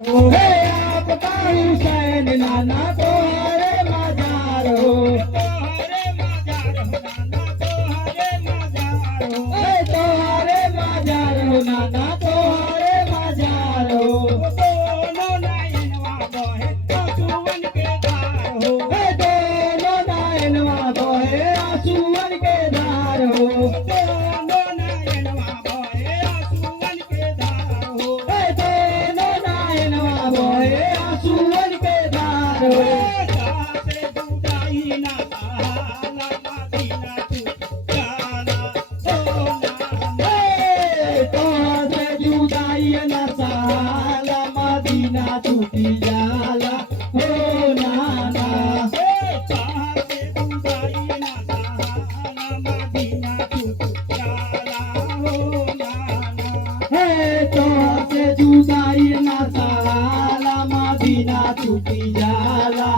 हे आपका हुसैन नाना तोहरे मजार हो, तोहरे मजार हो नाना तोहरे मजार हो, तोहरे मजार हो नाना तोहरे मजार हो, दोनों नयनवा बहे आंसुअन के धार हो, दोनों नयनवा बहे आंसुअन के धार हो, दोनों नयनवा बहे आंसुअन के धार हो, दोनों नयनवा बहे आंसुअन के धार हो। से जुदाई ना सहाला मदीना तू जाना सोना, तो से जुदाई ना सहाला मदीना छूटी जाला हो नाना, से जुदाई ना सहाला मदीना छूटी जाला हो नाना, तो से जुदाई ना सहाला मदीना छूटी जाला।